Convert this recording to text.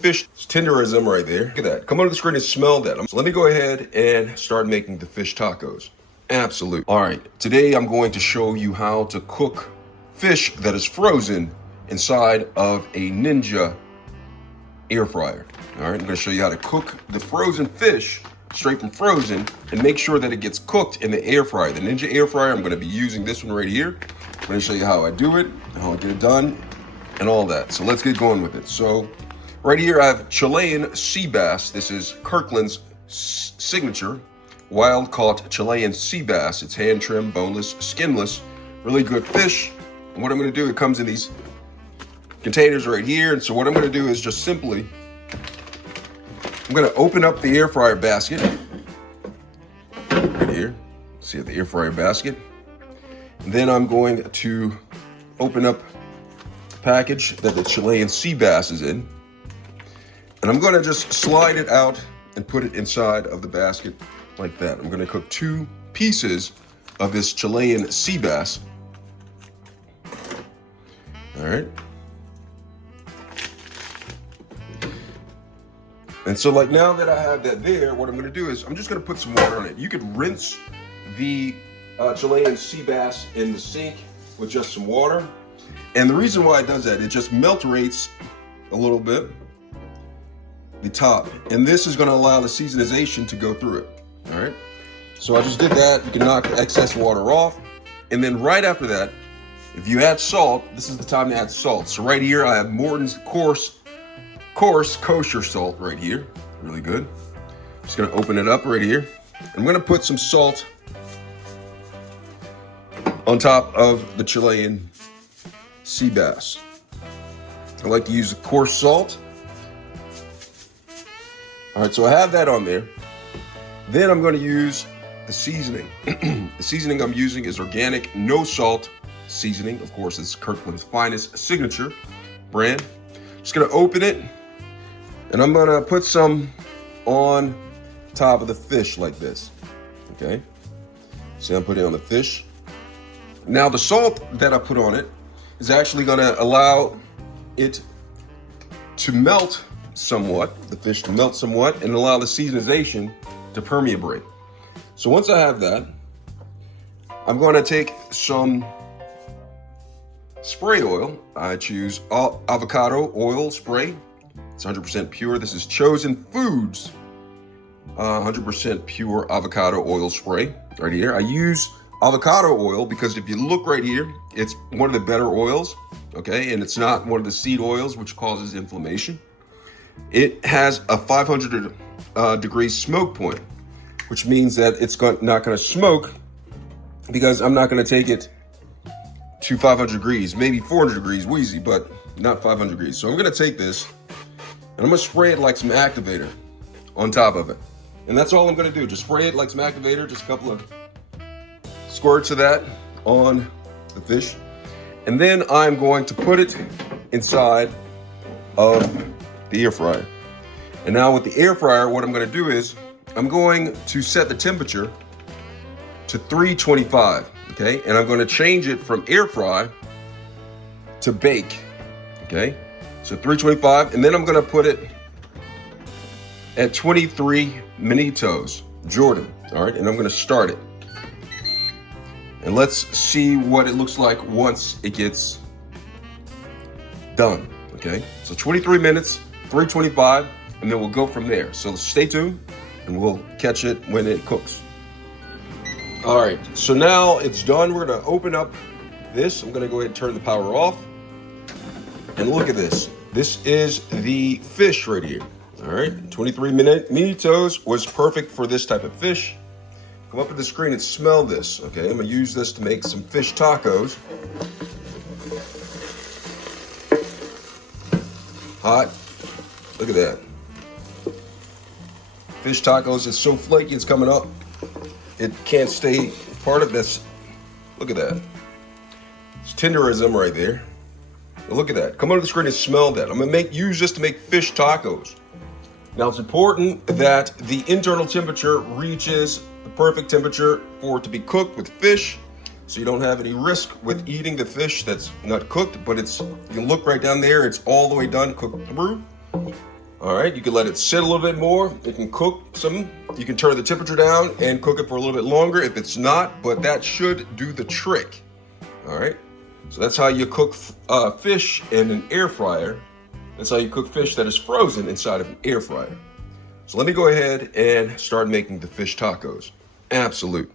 Fish is tender as them right there. Look at that. Come on to the screen and smell that. So let me go ahead and start making the fish tacos. Absolutely. All right, today I'm going to show you how to cook fish that is frozen inside of a Ninja air fryer. All right, I'm gonna show you how to cook the frozen fish straight from frozen and make sure that it gets cooked in the air fryer. The Ninja air fryer, I'm gonna be using this one right here. I'm gonna show you how I do it, how I get it done, and all that. So let's get going with it. So right here I have Chilean sea bass. This is Kirkland's signature wild caught Chilean sea bass. It's hand trimmed, boneless, skinless, really good fish. And what I'm gonna do, it comes in these containers right here. And so what I'm gonna do is just simply, I'm gonna open up the air fryer basket right here. See the air fryer basket. And then I'm going to open up the package that the Chilean sea bass is in. And I'm gonna just slide it out and put it inside of the basket like that. I'm gonna cook 2 pieces of this Chilean sea bass. All right. And so like now that I have that there, what I'm gonna do is I'm just gonna put some water on it. You could rinse the Chilean sea bass in the sink with just some water. And the reason why it does that, it just melts a little bit, the top. And this is gonna allow the seasonization to go through it, all right? So I just did that. You can knock the excess water off. And then right after that, if you add salt, this is the time to add salt. So right here, I have Morton's coarse kosher salt right here. Really good. Just gonna open it up right here. I'm gonna put some salt on top of the Chilean sea bass. I like to use the coarse salt. All right, so I have that on there. Then I'm gonna use the seasoning. The seasoning I'm using is organic, no salt seasoning. Of course, it's Kirkland's finest signature brand. Just gonna open it, and I'm gonna put some on top of the fish like this, okay? See, I'm putting it on the fish. Now the salt that I put on it is actually gonna allow it to melt somewhat, the fish to melt somewhat, and allow the seasonization to permeate. So once I have that, I'm gonna take some spray oil. I choose avocado oil spray. It's 100% pure. This is Chosen Foods 100% pure avocado oil spray right here. I use avocado oil because if you look right here, it's one of the better oils, okay? And it's not one of the seed oils, which causes inflammation. It has a 500 degree smoke point, which means that it's not gonna smoke because I'm not gonna take it to 500 degrees, maybe 400 degrees wheezy, but not 500 degrees. So I'm gonna take this and I'm gonna spray it like some activator on top of it. And that's all I'm gonna do, just spray it like some activator, just a couple of squirts of that on the fish. And then I'm going to put it inside of the air fryer. And now with the air fryer, what I'm gonna do is I'm going to set the temperature to 325, okay? And I'm gonna change it from air fry to bake, okay? So 325, and then I'm gonna put it at 23 minutos, Jordan, all right? And I'm gonna start it. And let's see what it looks like once it gets done, okay? So 23 minutes, 325, and then we'll go from there. So stay tuned and we'll catch it when it cooks. All right, so now it's done. We're gonna open up this. I'm gonna go ahead and turn the power off. And look at this. This is the fish right here. All right, 23 minutos was perfect for this type of fish. Come up to the screen and smell this, okay? I'm gonna use this to make some fish tacos. Hot, look at that. Fish tacos, it's so flaky, it's coming up. It can't stay part of this. Look at that. It's tender as them right there. But look at that. Come on to the screen and smell that. I'm gonna use this to make fish tacos. Now it's important that the internal temperature reaches the perfect temperature for it to be cooked with fish, so you don't have any risk with eating the fish that's not cooked, but you can look right down there, it's all the way done, cooked through. All right, you can let it sit a little bit more. It can cook some. You can turn the temperature down and cook it for a little bit longer if it's not, but that should do the trick. All right, so that's how you cook fish in an air fryer. That's how you cook fish that is frozen inside of an air fryer. So let me go ahead and start making the fish tacos. Absolute.